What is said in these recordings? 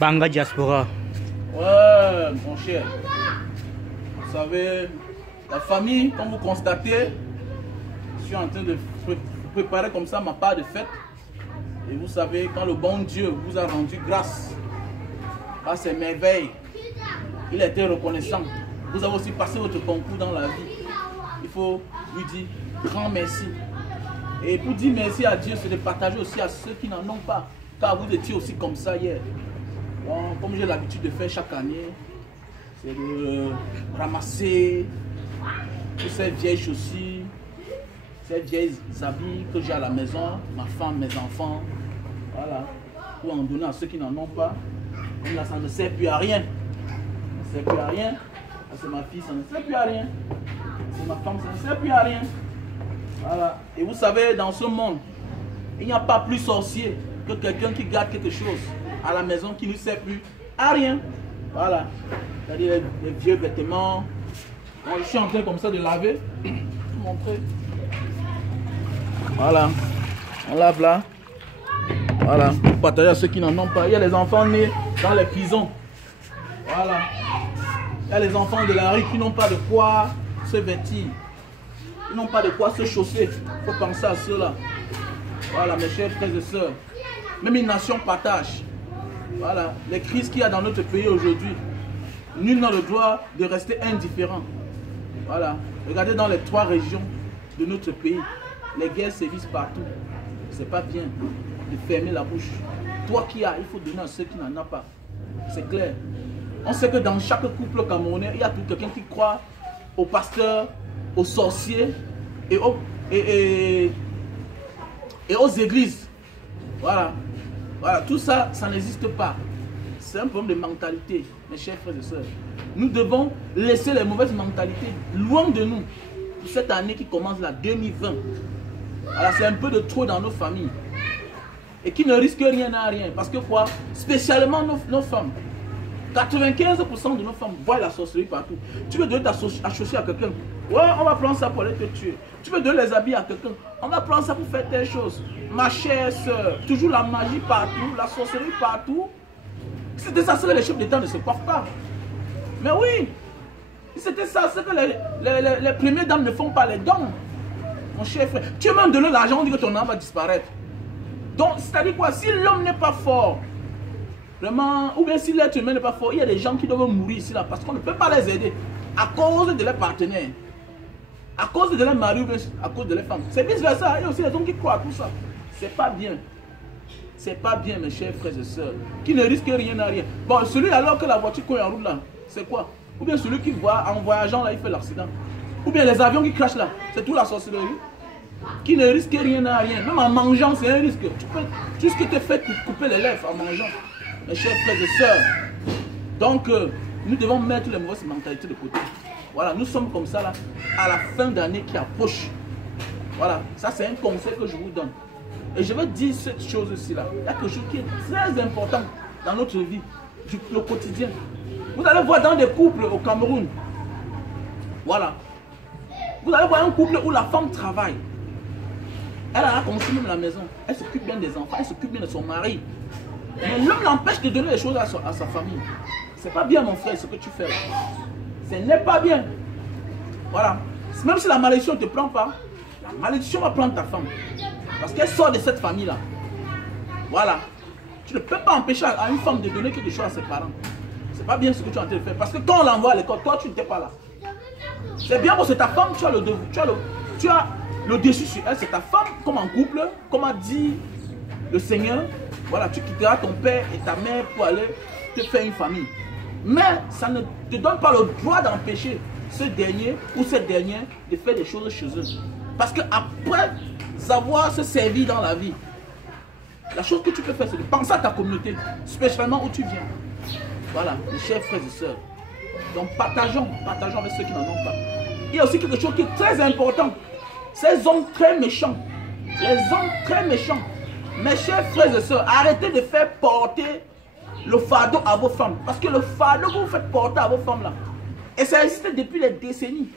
Banga Diaspora. Ouais, mon cher. Vous savez, la famille, comme vous constatez, je suis en train de préparer comme ça ma part de fête. Et vous savez, quand le bon Dieu vous a rendu grâce à ces merveilles, il a été reconnaissant. Vous avez aussi passé votre concours dans la vie. Il faut lui dire grand merci. Et pour dire merci à Dieu, c'est de partager aussi à ceux qui n'en ont pas. Car vous étiez aussi comme ça hier. Bon, comme j'ai l'habitude de faire chaque année, c'est de ramasser toutes ces vieilles chaussures, ces vieilles habits que j'ai à la maison, ma femme, mes enfants. Voilà. Pour en donner à ceux qui n'en ont pas. Comme là, ça ne sert plus à rien. Ça ne sert plus à rien. C'est ma fille, ça ne sert plus à rien. C'est ma femme, ça ne sert plus à rien. Voilà. Et vous savez, dans ce monde, il n'y a pas plus sorcier que quelqu'un qui garde quelque chose à la maison qui ne sert plus à rien. Voilà. C'est-à-dire les vieux vêtements. Bon, je suis en train comme ça de laver. Je vais vous montrer. Voilà. On lave là. Voilà. Pour partager à ceux qui n'en ont pas. Il y a les enfants nés dans les prisons. Voilà. Il y a les enfants de la rue qui n'ont pas de quoi se vêtir. Ils n'ont pas de quoi se chausser. Il faut penser à ceux-là. Voilà, mes chers frères et sœurs. Même une nation partage. Voilà, les crises qu'il y a dans notre pays aujourd'hui. Nul n'a le droit de rester indifférent. Voilà, regardez dans les 3 régions de notre pays. Les guerres sévissent partout. C'est pas bien de fermer la bouche. Toi qui as, il faut donner à ceux qui n'en ont pas. C'est clair. On sait que dans chaque couple camerounais, il y a tout quelqu'un qui croit aux pasteurs, aux sorciers et aux églises. Voilà. Voilà, tout ça, ça n'existe pas. C'est un problème de mentalité, mes chers frères et sœurs. Nous devons laisser les mauvaises mentalités loin de nous. Pour cette année qui commence là, 2020. Voilà, c'est un peu de trop dans nos familles. Et qui ne risque rien à rien. Parce que quoi? Spécialement nos femmes. 95% de nos femmes voient la sorcellerie partout. Tu veux donner associer à quelqu'un. Ouais, on va prendre ça pour aller te tuer. Tu veux donner les habits à quelqu'un. On va prendre ça pour faire telle chose. Ma chère soeur, toujours la magie partout, la sorcellerie partout. C'était ça, c'est que les chefs d'État ne se coiffent pas. Mais oui, c'était ça, c'est que les premières dames ne font pas les dons. Mon cher frère, tu veux même donner l'argent, on dit que ton âme va disparaître. Donc, c'est-à-dire quoi? Si l'homme n'est pas fort, vraiment, ou bien si l'être humain n'est pas fort, il y a des gens qui doivent mourir ici là parce qu'on ne peut pas les aider à cause de leurs partenaires, à cause de leurs maris, à cause de leurs femmes. C'est vice versa. Il y a aussi des hommes qui croient à tout ça. C'est pas bien. C'est pas bien, mes chers frères et sœurs, qui ne risquent rien à rien. Bon, celui alors que la voiture cogne en route là, c'est quoi? Ou bien celui qui voit en voyageant là, il fait l'accident. Ou bien les avions qui crachent là, c'est tout la sorcellerie. Qui ne risque rien à rien. Même en mangeant, c'est un risque. Tu peux juste te faire couper les lèvres en mangeant. Mes chers frères et sœurs. Donc, nous devons mettre les mauvaises mentalités de côté. Voilà, nous sommes comme ça là, à la fin d'année qui approche. Voilà, ça c'est un conseil que je vous donne. Et je vais dire cette chose-ci là. Il y a quelque chose qui est très important dans notre vie, le quotidien. Vous allez voir dans des couples au Cameroun. Voilà. Vous allez voir un couple où la femme travaille. Elle a construit même la maison. Elle s'occupe bien des enfants. Elle s'occupe bien de son mari. Mais l'homme l'empêche de donner les choses à sa famille. C'est pas bien, mon frère, ce que tu fais là. Ce n'est pas bien. Voilà. Même si la malédiction ne te prend pas, la malédiction va prendre ta femme. Parce qu'elle sort de cette famille-là. Voilà. Tu ne peux pas empêcher à une femme de donner quelque chose à ses parents. C'est pas bien ce que tu es en train de faire. Parce que quand on l'envoie à l'école, toi, tu n'étais pas là. C'est bien parce que ta femme, tu as le dessus sur elle. C'est ta femme, comme en couple, comme a dit le Seigneur. Voilà, tu quitteras ton père et ta mère pour aller te faire une famille. Mais ça ne te donne pas le droit d'empêcher ce dernier ou cette dernière de faire des choses chez eux. Parce qu'après avoir se servir dans la vie, la chose que tu peux faire, c'est de penser à ta communauté, spécialement où tu viens. Voilà, mes chers frères et sœurs. Donc partageons avec ceux qui n'en ont pas. Il y a aussi quelque chose qui est très important. Ces hommes très méchants, les hommes très méchants, mes chers frères et sœurs, arrêtez de faire porter le fardeau à vos femmes. Parce que le fardeau que vous faites porter à vos femmes là, et ça existe depuis les décennies,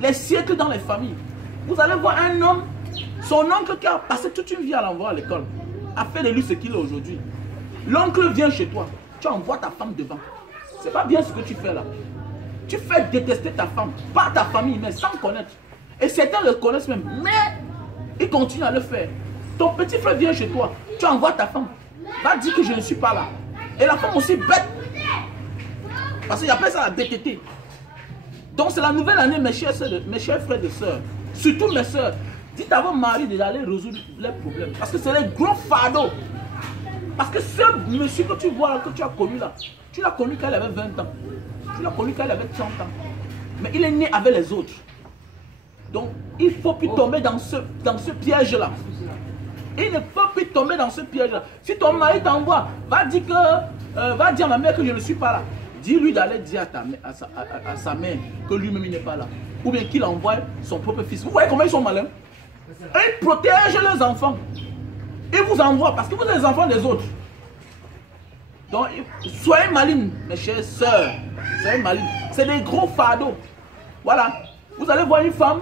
les siècles dans les familles. Vous allez voir un homme, son oncle qui a passé toute une vie à l'envoi à l'école, a fait de lui ce qu'il est aujourd'hui. L'oncle vient chez toi. tu envoies ta femme devant. C'est pas bien ce que tu fais là. Tu fais détester ta femme, pas ta famille, mais sans connaître. Et certains le connaissent même, mais ils continuent à le faire. Ton petit frère vient chez toi, tu envoies ta femme, va dire que je ne suis pas là. Et la femme aussi bête. Parce qu'il appelle ça la bêteté. Donc c'est la nouvelle année, mes chers frères et sœurs. Surtout mes sœurs. Dites à votre mari d'aller résoudre les problèmes. Parce que c'est les gros fardeaux. Parce que ce monsieur que tu vois, que tu as connu là, tu l'as connu quand il avait 20 ans. Tu l'as connu quand il avait 30 ans. Mais il est né avec les autres. Donc il ne faut plus tomber dans ce piège-là. Il ne faut plus tomber dans ce piège-là. Si ton mari t'envoie, va dire à ma mère que je ne suis pas là. Dis-lui d'aller dire à sa mère que lui-même il n'est pas là. Ou bien qu'il envoie son propre fils. Vous voyez comment ils sont malins? Ils protègent leurs enfants. Ils vous envoient parce que vous êtes les enfants des autres. Donc, soyez malines, mes chères sœurs. Soyez malines. C'est des gros fardeaux. Voilà. Vous allez voir une femme.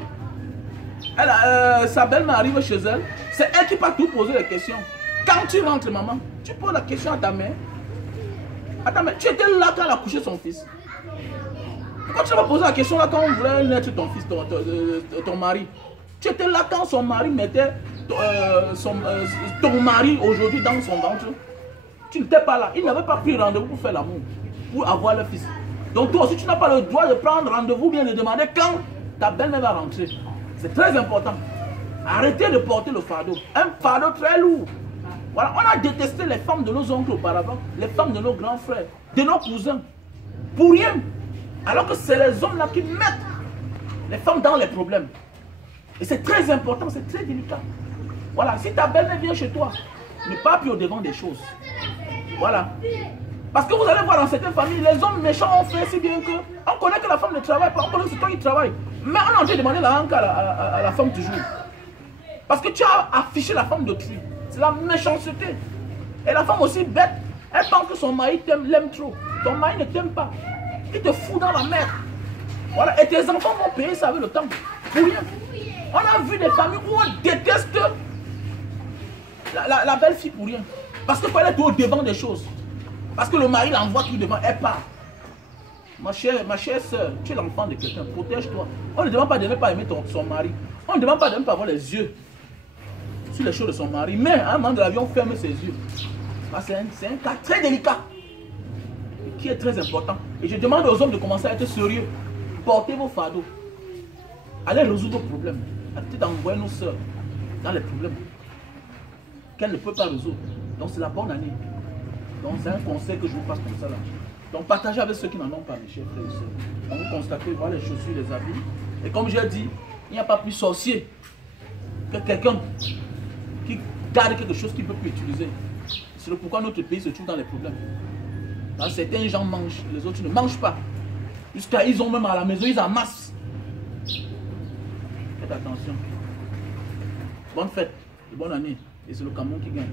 Sa belle-mère arrive chez elle. C'est elle qui va tout poser les questions. Quand tu rentres, maman, tu poses la question à ta mère. Tu étais là quand elle a couché son fils. Pourquoi tu vas poser la question là quand on voulait naître ton fils, ton mari? Tu étais là quand son mari mettait ton mari aujourd'hui dans son ventre. Tu n'étais pas là. Il n'avait pas pris rendez-vous pour faire l'amour, pour avoir le fils. Donc toi aussi, tu n'as pas le droit de prendre rendez-vous, bien de demander quand ta belle-mère va rentrer. C'est très important. Arrêtez de porter le fardeau. Un fardeau très lourd. Voilà, on a détesté les femmes de nos oncles auparavant, les femmes de nos grands frères, de nos cousins. Pour rien. Alors que c'est les hommes là qui mettent les femmes dans les problèmes. Et c'est très important, c'est très délicat. Voilà, si ta belle-mère vient chez toi, ne pas plus au devant des choses. Voilà. Parce que vous allez voir dans certaines familles, les hommes méchants ont fait si bien que on connaît que la femme ne travaille pas, on connaît que c'est toi qui travaille. Mais on a envie de demander la hanque à la femme toujours. Parce que tu as affiché la femme d'autrui. C'est la méchanceté. Et la femme aussi bête, elle pense que son mari l'aime trop. Ton mari ne t'aime pas. Il te fout dans la merde. Voilà. Et tes enfants vont payer ça avec le temps. Pour rien. On a vu des familles où on déteste la belle-fille pour rien. Parce que quand elle est tout au devant des choses. Parce que le mari l'envoie tout devant, elle part. Ma chère soeur, tu es l'enfant de quelqu'un, protège-toi. On ne demande pas de ne pas aimer son mari. On ne demande pas de ne pas avoir les yeux sur les choses de son mari. Mais à un moment de l'avion, ferme ses yeux. C'est un cas très délicat. Qui est très important. Et je demande aux hommes de commencer à être sérieux. Portez vos fardeaux. Allez résoudre vos problèmes. Arrêtez d'envoyer nos soeurs dans les problèmes qu'elles ne peuvent pas résoudre. Donc c'est la bonne année. Donc c'est un conseil que je vous passe comme ça là. Donc partagez avec ceux qui n'en ont pas, mes chers frères et sœurs. Donc vous constatez, voilà les chaussures, les habits. Et comme j'ai dit, il n'y a pas plus sorcier que quelqu'un qui garde quelque chose qu'il ne peut plus utiliser. C'est pourquoi notre pays se trouve dans les problèmes. Dans certains gens mangent, les autres ne mangent pas. Jusqu'à ils ont même à la maison, ils amassent. Faites attention. Bonne fête et bonne année. Et c'est le Cameroun qui gagne.